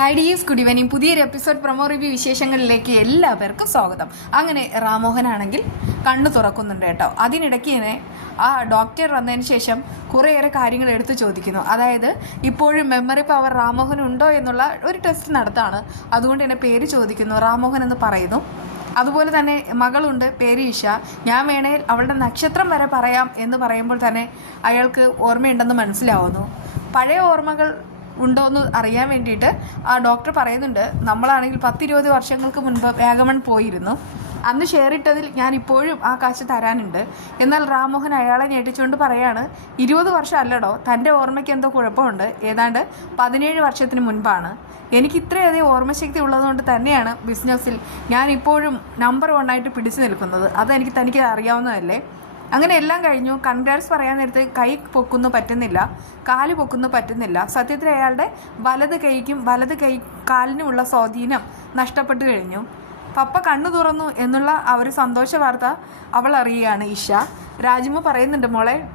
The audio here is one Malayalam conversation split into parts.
ഹായ് ഡിയസ് ഗുഡ് ഈവനിങ് പുതിയൊരു എപ്പിസോഡ് പ്രൊമോ റിവ്യൂ വിശേഷങ്ങളിലേക്ക് എല്ലാവർക്കും സ്വാഗതം. അങ്ങനെ റാമോഹനാണെങ്കിൽ കണ്ണു തുറക്കുന്നുണ്ട് കേട്ടോ. അതിനിടയ്ക്ക് തന്നെ ആ ഡോക്ടർ വന്നതിന് ശേഷം കുറേയേറെ കാര്യങ്ങൾ എടുത്തു ചോദിക്കുന്നു. അതായത് ഇപ്പോഴും മെമ്മറി പവർ റാമോഹൻ ഉണ്ടോ എന്നുള്ള ഒരു ടെസ്റ്റ് നടത്താണ്. അതുകൊണ്ട് തന്നെ പേര് ചോദിക്കുന്നു. റാമോഹൻ എന്ന് പറയുന്നു. അതുപോലെ തന്നെ മകളുണ്ട് പേര് ഇഷ. ഞാൻ വേണേൽ അവളുടെ നക്ഷത്രം വരെ പറയാം എന്ന് പറയുമ്പോൾ തന്നെ അയാൾക്ക് ഓർമ്മയുണ്ടെന്ന് മനസ്സിലാവുന്നു. പഴയ ഓർമ്മകൾ ഉണ്ടോ എന്ന് അറിയാൻ വേണ്ടിയിട്ട് ആ ഡോക്ടർ പറയുന്നുണ്ട് നമ്മളാണെങ്കിൽ പത്തിരുപത് വർഷങ്ങൾക്ക് മുൻപ് വാഗമൺ പോയിരുന്നു. അന്ന് ഷെയർ ഇട്ടതിൽ ഞാൻ ഇപ്പോഴും ആ കാശ് തരാനുണ്ട്. എന്നാൽ റാംമോഹൻ അയാളെ ഞെട്ടിച്ചുകൊണ്ട് പറയാണ് ഇരുപത് വർഷം അല്ലടോ തന്റെ ഓർമ്മയ്ക്ക് എന്തോ കുഴപ്പമുണ്ട്. ഏതാണ്ട് പതിനേഴ് വർഷത്തിന് മുൻപാണ്. എനിക്ക് ഇത്രയധികം ഓർമ്മശക്തി ഉള്ളതുകൊണ്ട് തന്നെയാണ് ബിസിനസ്സിൽ ഞാൻ ഇപ്പോഴും നമ്പർ വൺ ആയിട്ട് പിടിച്ചു നിൽക്കുന്നത്. അതെനിക്ക് തനിക്ക് അറിയാവുന്നതല്ലേ? അങ്ങനെ എല്ലാം കഴിഞ്ഞു. കൺഗ്രാറ്റ്സ് പറയാൻ നേരത്തെ കൈ പൊക്കുന്നു പറ്റുന്നില്ല. കാൽ പൊക്കുന്നു പറ്റുന്നില്ല. സത്യത്തിൽ അയാളുടെ വലത് കൈക്കും വലത് കൈ കാലിനുമുള്ള സ്വാധീനം നഷ്ടപ്പെട്ടു കഴിഞ്ഞു. പപ്പ കണ്ണു തുറന്നു എന്നുള്ള ആ ഒരു സന്തോഷ വാർത്ത അവൾ അറിയുകയാണ് ഇഷ. രാജിമ പറയുന്നുണ്ട് മോളെ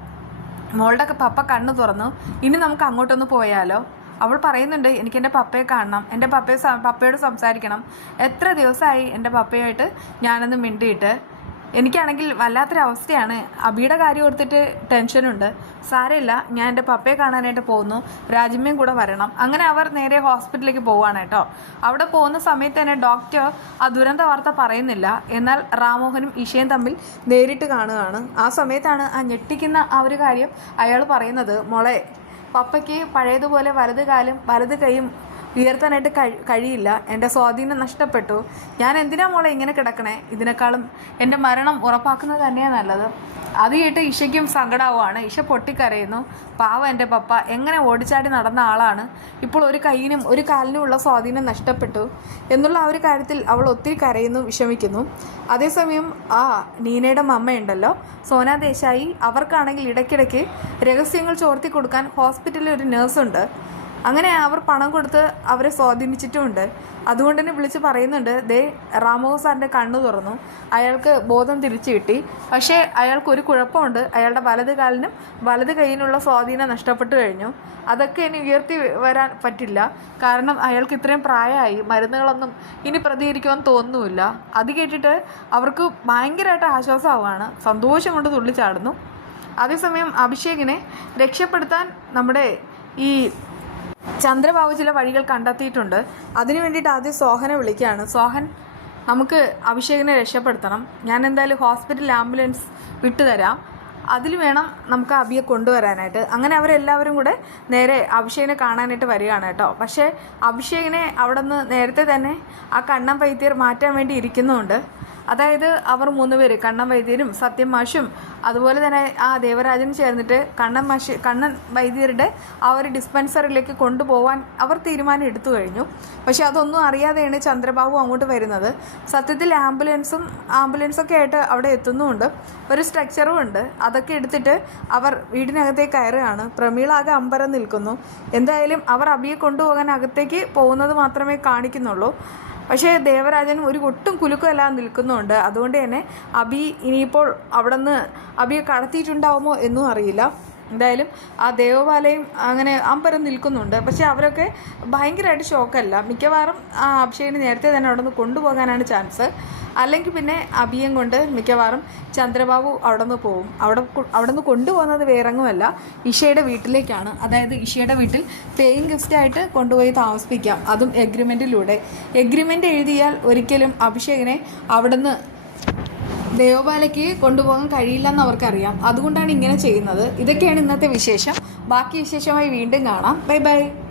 മോളുടെ പപ്പ കണ്ണു തുറന്നു. ഇനി നമുക്ക് അങ്ങോട്ടൊന്ന് പോയാലോ? അവൾ പറയുന്നുണ്ട് എനിക്ക് എന്റെ പപ്പയെ കാണണം. എന്റെ പപ്പയെ പപ്പയോട് സംസാരിക്കണം. എത്ര ദിവസമായി എന്റെ പപ്പയായിട്ട് ഞാനൊന്ന് മിണ്ടിയിട്ട് എനിക്കാണെങ്കിൽ വല്ലാത്തൊരവസ്ഥയാണ് അബിയുടെ കാര്യം ഓർത്തിട്ട് ടെൻഷനുണ്ട് സാരമില്ല ഞാൻ എന്റെ പപ്പയെ കാണാനായിട്ട് പോകുന്നു. രാജ്യമ്മയും കൂടെ വരണം. അങ്ങനെ അവർ നേരെ ഹോസ്പിറ്റലിലേക്ക് പോവുകയാണ് കേട്ടോ. അവിടെ പോകുന്ന സമയത്ത് തന്നെ ഡോക്ടർ ആ ദുരന്ത വാർത്ത പറയുന്നില്ല. എന്നാൽ റാമോഹനും ഇഷയും തമ്മിൽ നേരിട്ട് കാണുകയാണ്. ആ സമയത്താണ് ആ ഞെട്ടിക്കുന്ന ആ ഒരു കാര്യം അയാൾ പറയുന്നത്. മോളെ പപ്പയ്ക്ക് പഴയതുപോലെ വലത് കാലും വലത് കൈയും ഉയർത്താനായിട്ട് കഴി കഴിയില്ല. എന്റെ സ്വാധീനം നഷ്ടപ്പെട്ടു. ഞാൻ എന്തിനാ മോളെ ഇങ്ങനെ കിടക്കണേ? ഇതിനേക്കാളും എന്റെ മരണം ഉറപ്പാക്കുന്നത് തന്നെയാണ് നല്ലത്. അത് കേട്ട് ഇഷയ്ക്കും സങ്കടമാവുകയാണ് ഇഷ പൊട്ടിക്കരയുന്നു. പാവം എന്റെ പപ്പ. എങ്ങനെ ഓടിച്ചാടി നടന്ന ആളാണ്. ഇപ്പോൾ ഒരു കൈയിനും ഒരു കാലിനും ഉള്ള സ്വാധീനം നഷ്ടപ്പെട്ടു എന്നുള്ള ആ ഒരു കാര്യത്തിൽ അവൾ ഒത്തിരി കരയുന്നു വിഷമിക്കുന്നു. അതേസമയം ആ നീനയുടെ മമ്മയുണ്ടല്ലോ. സോന ദേശായി അവർക്കാണെങ്കിൽ ഇടയ്ക്കിടയ്ക്ക് രഹസ്യങ്ങൾ ചോർത്തി കൊടുക്കാൻ ഹോസ്പിറ്റലിൽ ഒരു നേഴ്സുണ്ട്. അങ്ങനെ അവർ പണം കൊടുത്ത് അവരെ സ്വാധീനിച്ചിട്ടുമുണ്ട്. അതുകൊണ്ട് തന്നെ വിളിച്ച് പറയുന്നുണ്ട് ദേ റാമോ സാറിന്റെ കണ്ണു തുറന്നു. അയാൾക്ക് ബോധം തിരിച്ചു കിട്ടി. പക്ഷേ അയാൾക്ക് ഒരു കുഴപ്പമുണ്ട്. അയാളുടെ വലത് കാലിനും വലത് കൈയിനുള്ള സ്വാധീനം നഷ്ടപ്പെട്ടു കഴിഞ്ഞു. അതൊക്കെ ഇനി ഉയർത്തി വരാൻ പറ്റില്ല. കാരണം അയാൾക്ക് ഇത്രയും പ്രായമായി. മരുന്നുകളൊന്നും ഇനി പ്രതികരിക്കുവാൻ തോന്നുന്നില്ല. അത് കേട്ടിട്ട് അവർക്ക് ഭയങ്കരമായിട്ട് ആശ്വാസമാവുകയാണ്. സന്തോഷം കൊണ്ട് തുള്ളിച്ചാടുന്നു. അതേസമയം അഭിഷേകിനെ രക്ഷപ്പെടുത്താൻ നമ്മുടെ ഈ ചന്ദ്രബാബു ചില വഴികൾ കണ്ടെത്തിയിട്ടുണ്ട്. അതിനു വേണ്ടിയിട്ട് ആദ്യം സോഹനെ വിളിക്കുകയാണ്. സോഹൻ നമുക്ക് അഭിഷേകിനെ രക്ഷപ്പെടുത്തണം. ഞാൻ എന്തായാലും ഹോസ്പിറ്റൽ ആംബുലൻസ് വിട്ടുതരാം അതിൽ വേണം നമുക്ക് അബിയെ കൊണ്ടുവരാനായിട്ട്. അങ്ങനെ അവരെല്ലാവരും കൂടെ നേരെ അഭിഷേകിനെ കാണാനായിട്ട് വരികയാണ് കേട്ടോ. പക്ഷേ അഭിഷേകിനെ അവിടെ നിന്ന് നേരത്തെ തന്നെ ആ കണ്ണൻ വൈദ്യർ മാറ്റാൻ വേണ്ടി ഇരിക്കുന്നുണ്ട്. അതായത് അവർ മൂന്ന് പേര് കണ്ണൻ വൈദ്യരും സത്യം മാഷും അതുപോലെ തന്നെ ആ ദേവരാജൻ ചേർന്നിട്ട് കണ്ണൻ മാഷ് കണ്ണൻ വൈദ്യരുടെ ആ ഒരു ഡിസ്പെൻസറിലേക്ക് കൊണ്ടുപോകാൻ അവർ തീരുമാനം എടുത്തു കഴിഞ്ഞു. പക്ഷേ അതൊന്നും അറിയാതെയാണ് ചന്ദ്രബാബു അങ്ങോട്ട് വരുന്നത്. സത്യത്തിൽ ആംബുലൻസും ആംബുലൻസൊക്കെ ആയിട്ട് അവിടെ എത്തുന്നുമുണ്ട്. ഒരു സ്ട്രക്ചറും ഉണ്ട്. അതൊക്കെ എടുത്തിട്ട് അവർ വീടിനകത്തേക്ക് കയറുകയാണ്. പ്രമീള ആകെ അമ്പരം നിൽക്കുന്നു. എന്തായാലും അവർ അബിയെ കൊണ്ടുപോകാൻ അകത്തേക്ക് പോകുന്നത് മാത്രമേ കാണിക്കുന്നുള്ളൂ. പക്ഷേ ദേവരാജൻ ഒരു ഒട്ടും കുലുക്കമല്ലാതെ നിൽക്കുന്നുണ്ട്. അതുകൊണ്ട് തന്നെ അബി ഇനിയിപ്പോൾ അവിടെ നിന്ന് അബിയെ കടത്തിയിട്ടുണ്ടാവുമോ എന്നും അറിയില്ല. എന്തായാലും ആ ദേവപാലയും അങ്ങനെ അമ്പരം നിൽക്കുന്നുണ്ട്. പക്ഷേ അവരൊക്കെ ഭയങ്കരമായിട്ട് ഷോക്കല്ല മിക്കവാറും ആ അഭിഷേകിനെ നേരത്തെ തന്നെ അവിടെ നിന്ന് കൊണ്ടുപോകാനാണ് ചാൻസ് അല്ലെങ്കിൽ പിന്നെ അഭിയം കൊണ്ട് മിക്കവാറും ചന്ദ്രബാബു അവിടെ നിന്ന് പോവും. അവിടെ അവിടെ നിന്ന് കൊണ്ടുപോകുന്നത് വേറെങ്ങുമല്ല. ഇഷയുടെ വീട്ടിലേക്കാണ്. അതായത് ഇഷയുടെ വീട്ടിൽ പേയിങ് ഗസ്റ്റായിട്ട് കൊണ്ടുപോയി താമസിപ്പിക്കാം. അതും എഗ്രിമെന്റിലൂടെ എഗ്രിമെന്റ് എഴുതിയാൽ ഒരിക്കലും അഭിഷേകിനെ അവിടെ നിന്ന് ദേവപാലയ്ക്ക് കൊണ്ടുപോകാൻ കഴിയില്ല എന്ന് അവർക്കറിയാം. അതുകൊണ്ടാണ് ഇങ്ങനെ ചെയ്യുന്നത്. ഇതൊക്കെയാണ് ഇന്നത്തെ വിശേഷം. ബാക്കി വിശേഷമായി വീണ്ടും കാണാം. Bye bye.